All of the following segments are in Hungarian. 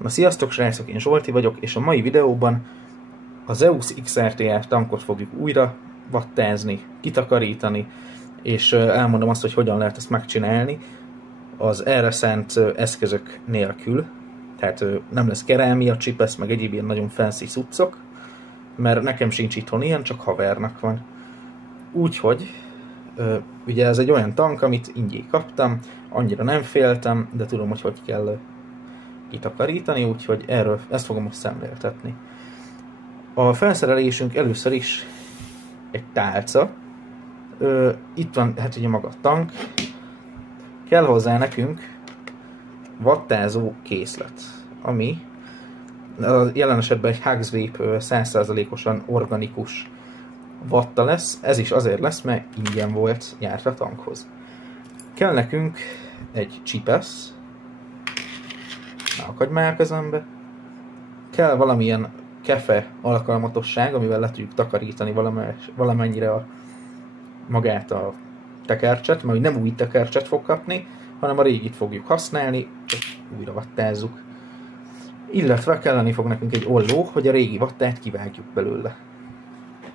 Na sziasztok srácok, én Zsolti vagyok, és a mai videóban a Zeus XRTR tankot fogjuk újra vattázni, kitakarítani, és elmondom azt, hogy hogyan lehet ezt megcsinálni az erre szánt eszközök nélkül. Tehát nem lesz kerámia, csipesz, meg egyéb ilyen nagyon fancy cuccok, mert nekem sincs itthon ilyen, csak havernak van. Úgyhogy ugye ez egy olyan tank, amit ingyen kaptam, annyira nem féltem, de tudom, hogy hogy kell kitakarítani, úgyhogy ezt fogom most szemléltetni. A felszerelésünk először is egy tálca. Itt van, hát ugye maga a tank. Kell hozzá nekünk vattázó készlet, ami jelen esetben egy Hugsvape 100%-osan organikus vatta lesz. Ez is azért lesz, mert ingyen volt járt a tankhoz. Kell nekünk egy csipesz, akadj már a kezembe. Kell valamilyen kefe alkalmatosság, amivel le tudjuk takarítani valamennyire magát a tekercset, mert nem új tekercset fog kapni, hanem a régit fogjuk használni, csak újra vattázzuk. Illetve kelleni fog nekünk egy olló, hogy a régi vattát kivágjuk belőle.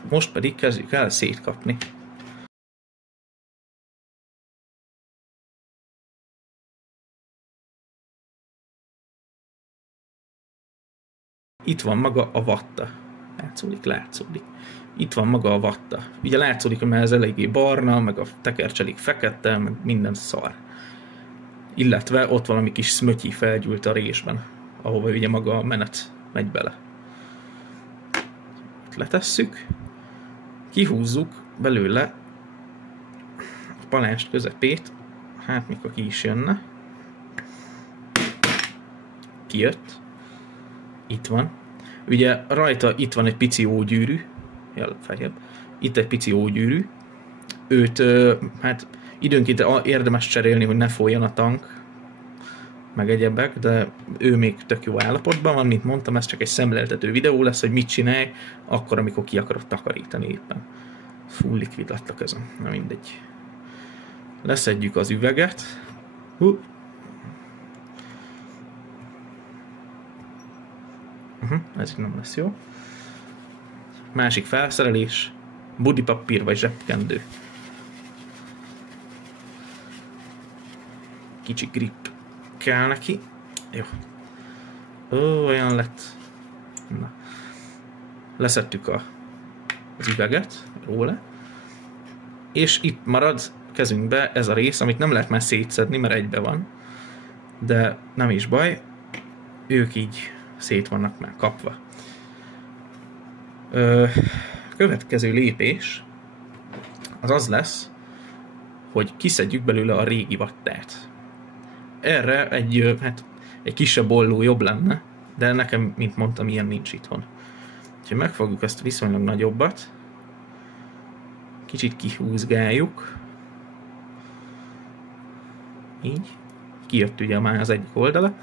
Most pedig kezdjük el szétkapni. Itt van maga a vatta. Látszódik. Itt van maga a vatta. Ugye látszódik, hogy már ez eléggé barna, meg a tekercs elég fekete, meg minden szar. Illetve ott valami kis szmötyi felgyűlt a résben, ahova ugye maga a menet megy bele. Itt letesszük, kihúzzuk belőle a palást közepét, hát mikor ki is jönne. Kijött. Itt van. Ugye rajta itt van egy pici ógyűrű, feljebb. Itt egy pici ógyűrű. Őt hát időnként érdemes cserélni, hogy ne folyjon a tank, meg egyebek, de ő még tök jó állapotban van, mint mondtam, ez csak egy szemléltető videó lesz, hogy mit csinálj akkor, amikor ki akarod takarítani éppen. Full likvid lett a közöm, na mindegy. Leszedjük az üveget. Ez nem lesz jó. Másik felszerelés, budipapír vagy zsebkendő. Kicsi grip kell neki. Jó. Olyan lett. Na. Leszedtük az üveget róla. És itt marad kezünkbe ez a rész, amit nem lehet már szétszedni, mert egybe van. De nem is baj. Ők így szét vannak már kapva. Következő lépés az lesz, hogy kiszedjük belőle a régi vattát. Erre egy kisebb olló jobb lenne, de nekem, mint mondtam, ilyen nincs itthon. Úgyhogy megfogjuk ezt viszonylag nagyobbat, kicsit kihúzgáljuk, így, kijött ugye már az egyik oldala,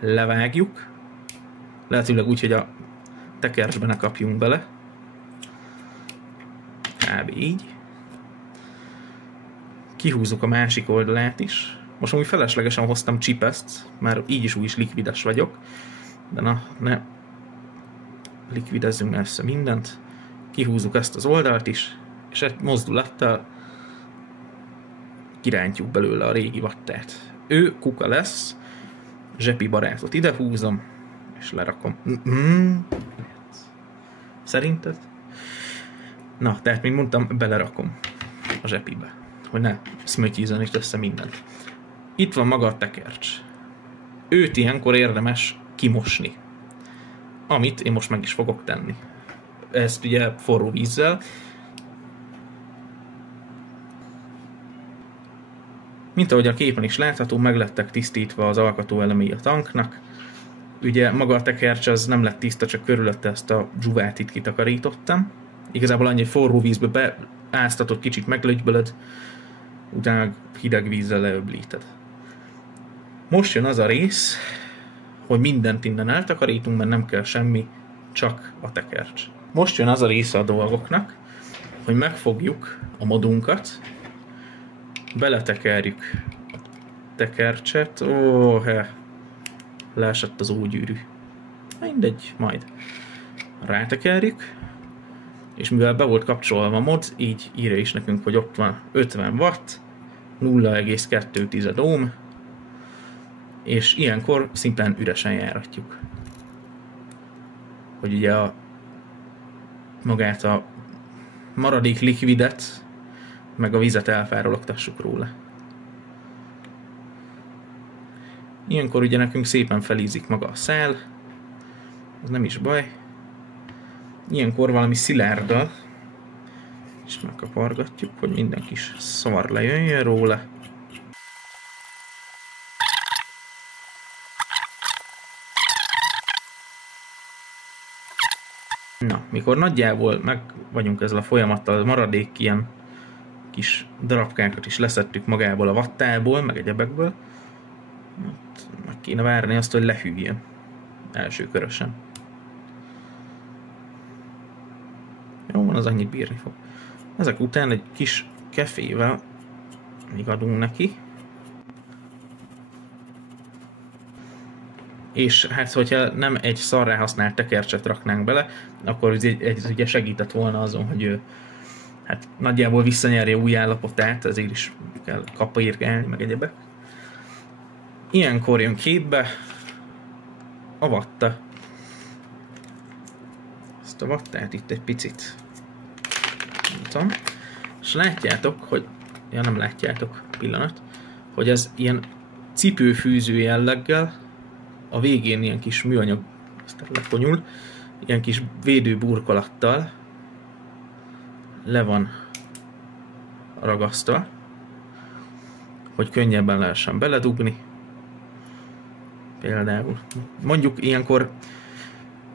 levágjuk, lehetőleg úgy, hogy a tekercsbe ne kapjunk bele, kb. Így. Kihúzzuk a másik oldalát is. Most amúgy feleslegesen hoztam csipeszt, már így is úgy is likvides vagyok, de na, ne likvidezzünk össze mindent. Kihúzzuk ezt az oldalt is, és egy mozdulattal kirántjuk belőle a régi vattát. Ő kuka lesz, zsepi barátot ide húzom, és lerakom. Szerinted? Na, tehát, mint mondtam, belerakom a zsepibe, hogy ne szmötyízzen itt össze mindent. Itt van maga a tekercs. Őt ilyenkor érdemes kimosni, amit én most meg is fogok tenni. Ezt ugye forró vízzel. Mint ahogy a képen is látható, meg lettek tisztítva az alkatóelemei a tanknak. Ugye maga a tekercs az nem lett tiszta, csak körülötte ezt a dzsuvát itt kitakarítottam. Igazából annyi forró vízbe beáztatod, kicsit meglögybölöd, utána hideg vízzel leöblíted. Most jön az a rész, hogy mindent innen eltakarítunk, mert nem kell semmi, csak a tekercs. Most jön az a része a dolgoknak, hogy megfogjuk a modunkat, beletekerjük a tekercset, leesett az ógyűrű. Mindegy, majd rátekerjük, és mivel be volt kapcsolva a mod, így írja is nekünk, hogy ott van 50 watt, 0,2 ohm, és ilyenkor szimplán üresen járatjuk. Hogy ugye magát a maradék likvidet, meg a vizet elpárologtassuk róla. Ilyenkor ugye nekünk szépen felízik maga a szál, ez nem is baj. Ilyenkor valami szilárddal, és megkapargatjuk, hogy minden kis szar lejöjjön róla. Na, mikor nagyjából meg vagyunk ezzel a folyamattal, a maradék ilyen kis darabkákat is leszettük magából a vattából, meg egyebekből, meg kéne várni azt, hogy lehűljön első körösen. Jó van, az annyit bírni fog. Ezek után egy kis kefével még adunk neki. És hát, hogyha nem egy szarrá használt tekercset raknánk bele, akkor ez ugye segített volna azon, hogy hát nagyjából visszanyerje új állapotát, ezért is kell kapirgálni, meg egyebek. Ilyenkor jön képbe a vatta. Ezt a vattát itt egy picit nyitom, és látjátok, hogy nem látjátok, pillanat, hogy ez ilyen cipőfűző jelleggel, a végén ilyen kis műanyag, aztán lekonyul, ilyen kis védőburkolattal le van ragasztva, hogy könnyebben lehessen beledugni. Például mondjuk ilyenkor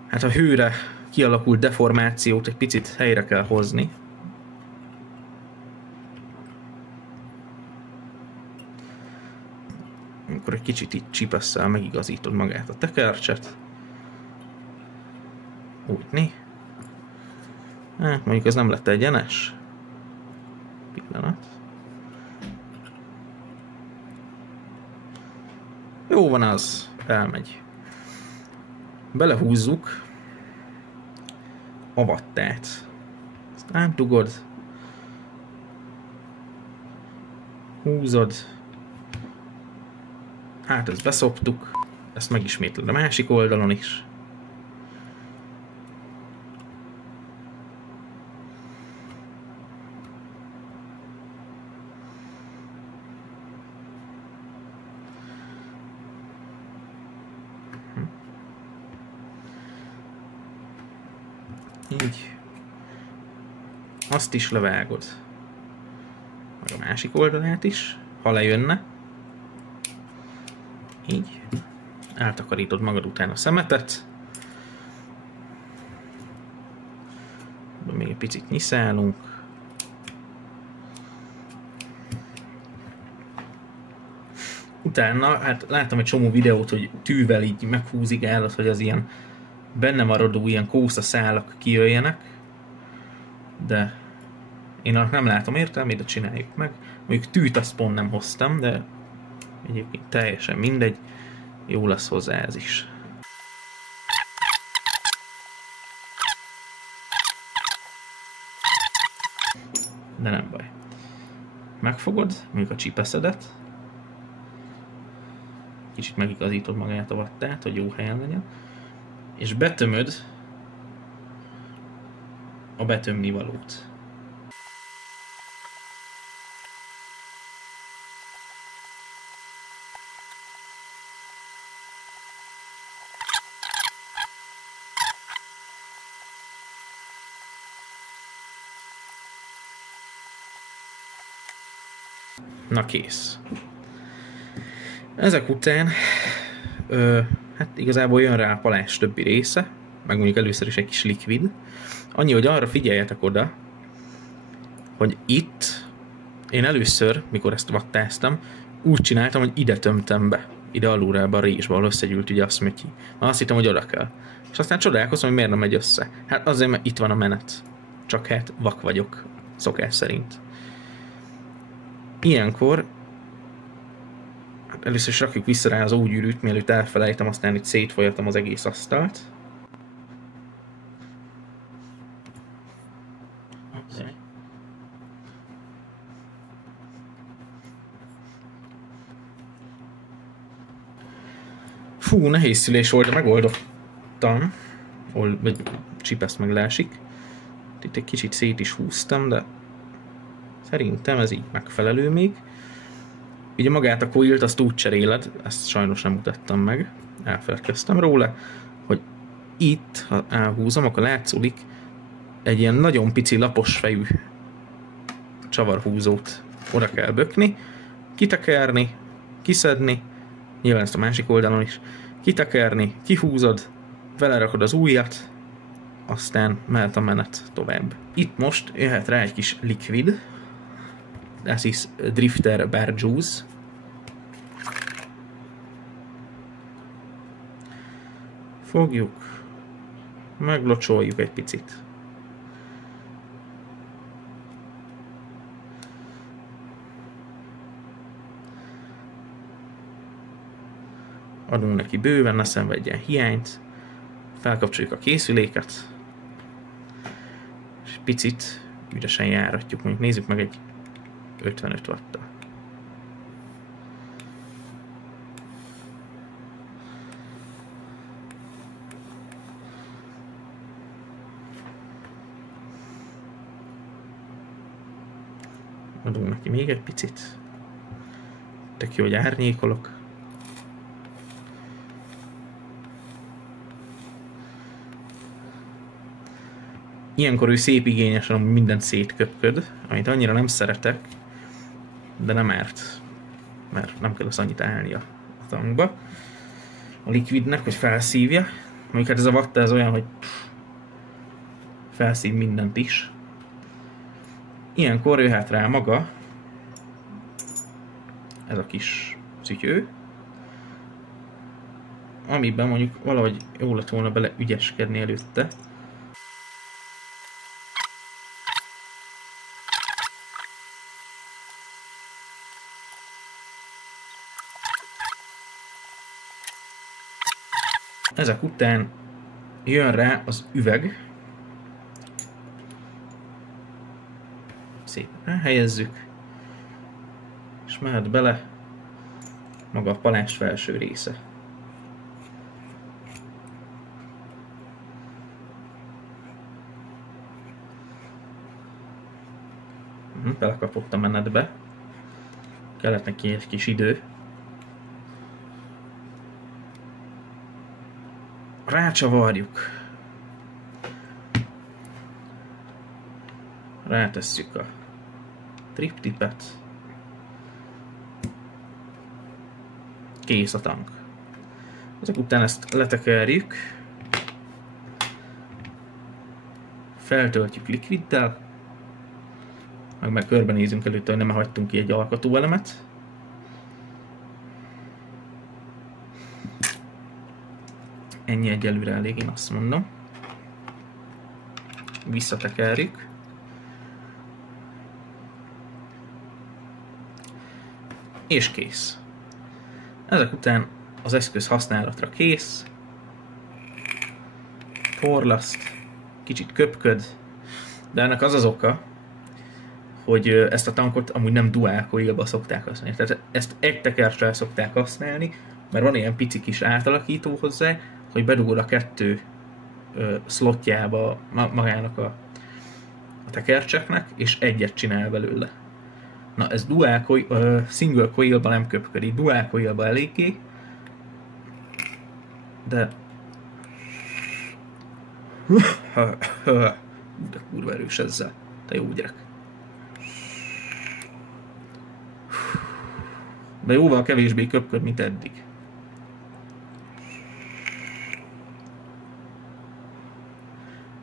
hát a hőre kialakult deformációt egy picit helyre kell hozni. Amikor egy kicsit így csipesszel megigazítod magát a tekercset. Úgyni. Hát mondjuk ez nem lett egyenes. Pillanat. Jó van az, elmegy. Belehúzzuk a vattát. Ezt átdugod. Húzod. Hát ezt beszoptuk. Ezt megismétled a másik oldalon is. Így. Azt is levágod. Meg a másik oldalát is, ha lejönne. Így. Eltakarítod magad után a szemetet. Még egy picit nyiszálunk. Utána, hát láttam egy csomó videót, hogy tűvel így meghúzik el, hogy az ilyen benne maradó ilyen kószaszálak kijöjjenek, de én annak nem látom értelmét, de csináljuk meg. Mondjuk tűt azt pont nem hoztam, de egyébként teljesen mindegy, jó lesz hozzá ez is. De nem baj. Megfogod, mondjuk a csipeszedet, kicsit megigazítod magát a vattát, hogy jó helyen legyen, és betömöd a betömni valót. Na kész. Ezek után hát igazából jön rá a palás többi része, meg mondjuk először is egy kis likvid. Annyi, hogy arra figyeljetek oda, hogy itt én először, mikor ezt vattáztam, úgy csináltam, hogy ide tömtem be, ide alulra ebbe a résbe, ahol összegyűlt ugye a szmötyi. Azt hittem, hogy oda kell. És aztán csodálkozom, hogy miért nem megy össze. Hát azért, mert itt van a menet. Csak hát vak vagyok, szokás szerint. Ilyenkor Először is rakjuk vissza rá az ógyűrűt, mielőtt elfelejtem, aztán itt szétfolyatom az egész asztalt. Fú, nehéz szülés volt, de megoldottam. Vagy csipeszt meg leesik. Itt egy kicsit szét is húztam, de szerintem ez így megfelelő még. Ugye magát a coilt azt úgy cseréled, ezt sajnos nem mutattam meg, elfeledkeztem róla, hogy itt, ha elhúzom, akkor látszik egy ilyen nagyon pici lapos fejű csavarhúzót oda kell bökni, kitekerni, kiszedni, nyilván ezt a másik oldalon is, kitekerni, kihúzod, vele rakod az ujjat, aztán mehet a menet tovább. Itt most jöhet rá egy kis liquid, ez is Drifter Bear Juice. Fogjuk, meglocsoljuk egy picit. Adunk neki bőven, ne szenvedjen hiányt. Felkapcsoljuk a készüléket. És picit ügyesen járatjuk. Mondjuk nézzük meg egy 55 wattal. Adunk neki még egy picit. Tök jó, hogy árnyékolok. Ilyenkor ő szép igényesen mindent szétköpköd, amit annyira nem szeretek, de nem árt, mert nem kell az annyit állni a tankba. A liquidnek, hogy felszívja. Mondjuk hát ez a vatta ez olyan, hogy felszív mindent is. Ilyenkor jöhet rá maga ez a kis szütyő, amiben mondjuk valahogy jól lett volna bele ügyeskedni előtte. Ezek után jön rá az üveg. Szépen elhelyezzük. És mehet bele maga a palás felső része. Belekapott a menetbe. Kellett neki egy kis idő. Rácsavarjuk. Rátesszük a triptipet. Kész a tank. Ezek után ezt letekerjük. Feltöltjük likviddel. Meg körbenézünk előtte, hogy nem hagytunk ki egy alkotóelemet. Ennyi egyelőre elég, én azt mondom. Visszatekerjük. És kész. Ezek után az eszköz használatra kész. Porlaszt, kicsit köpköd, de ennek az az oka, hogy ezt a tankot amúgy nem dual coilba szokták használni. Tehát ezt egy tekercsel szokták használni, mert van ilyen pici kis átalakító hozzá, hogy bedugod a kettő slotjába magának a tekercseknek, és egyet csinál belőle. Na ez dual coil, single coilba nem köpködik, dual coilba eléggé, de de kurva erős ezzel, te jó gyerek. De jóval kevésbé köpköd, mint eddig.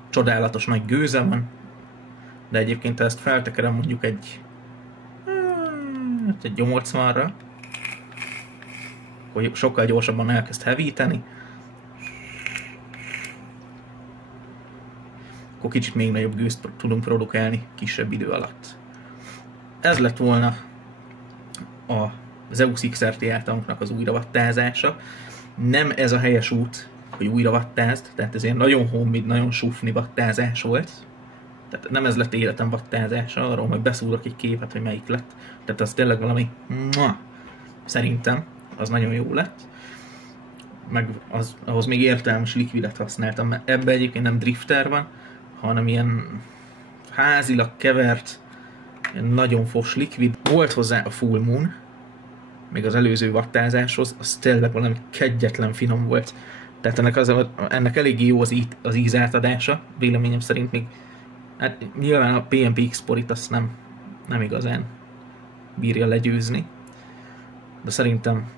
Csodálatos nagy gőze van, de egyébként ezt feltekerem mondjuk egy 80-ra, hogy sokkal gyorsabban elkezd hevíteni, akkor kicsit még nagyobb gőzt tudunk produkálni kisebb idő alatt. Ez lett volna a Zeus XRTR tanknak az újravattázása. Nem ez a helyes út, hogy újra vattázd, tehát ez ilyen nagyon homemade, nagyon sufni vattázás volt. Tehát nem ez lett életem vattázása, arról majd beszúrok egy képet, hogy melyik lett. Tehát az tényleg valami, szerintem, az nagyon jó lett. Meg ahhoz még értelmes likvidet használtam, mert ebben egyébként nem drifter van, hanem ilyen házilag kevert, ilyen nagyon fos likvid. Volt hozzá a Full Moon, még az előző vattázáshoz, az tényleg valami kegyetlen finom volt. Tehát ennek eléggé jó az ízátadása, véleményem szerint még. Hát nyilván a PMP X-Porit azt nem igazán bírja legyőzni. De szerintem,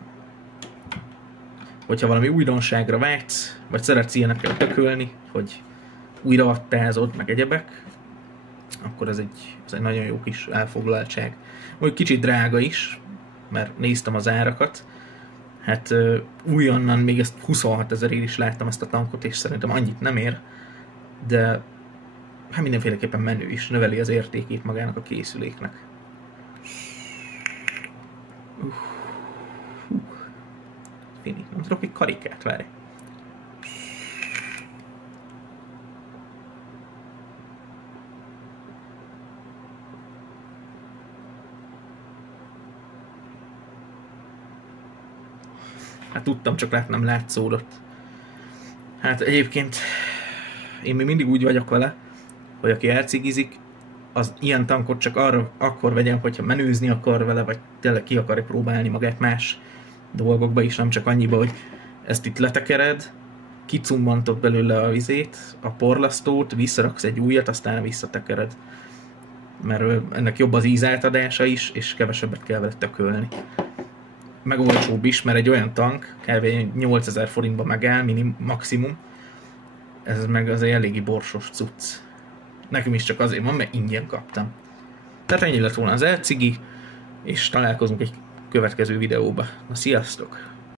hogyha valami újdonságra vágysz, vagy szeretsz ilyenekkel tökölni, hogy újra vattázod, meg egyebek, akkor ez egy nagyon jó kis elfoglaltság. Mondjuk kicsit drága is, mert néztem az árakat. Hát újonnan még ezt 26 000-ért is láttam ezt a tankot, és szerintem annyit nem ér, de hát mindenféleképpen menő is, növeli az értékét magának a készüléknek. Fini, nem tudok egy karikát, várj. Hát tudtam, csak nem látszódott. Hát egyébként én még mindig úgy vagyok vele, hogy aki elcigizik, az ilyen tankot csak akkor vegyen, hogyha menőzni akar vele, vagy tényleg ki akarja próbálni magát más dolgokba is, nem csak annyiba, hogy ezt itt letekered, kicummantod belőle a vizét, a porlasztót, visszaraksz egy újat, aztán visszatekered. Mert ennek jobb az ízátadása is, és kevesebbet kell vele tökölni. Meg olcsóbb is, mert egy olyan tank kb. 8000 forintba megáll, maximum. Ez meg azért eléggé borsos cucc. Nekem is csak azért van, mert ingyen kaptam. Tehát ennyi lett volna az elcigi, és találkozunk egy következő videóba. Na, sziasztok!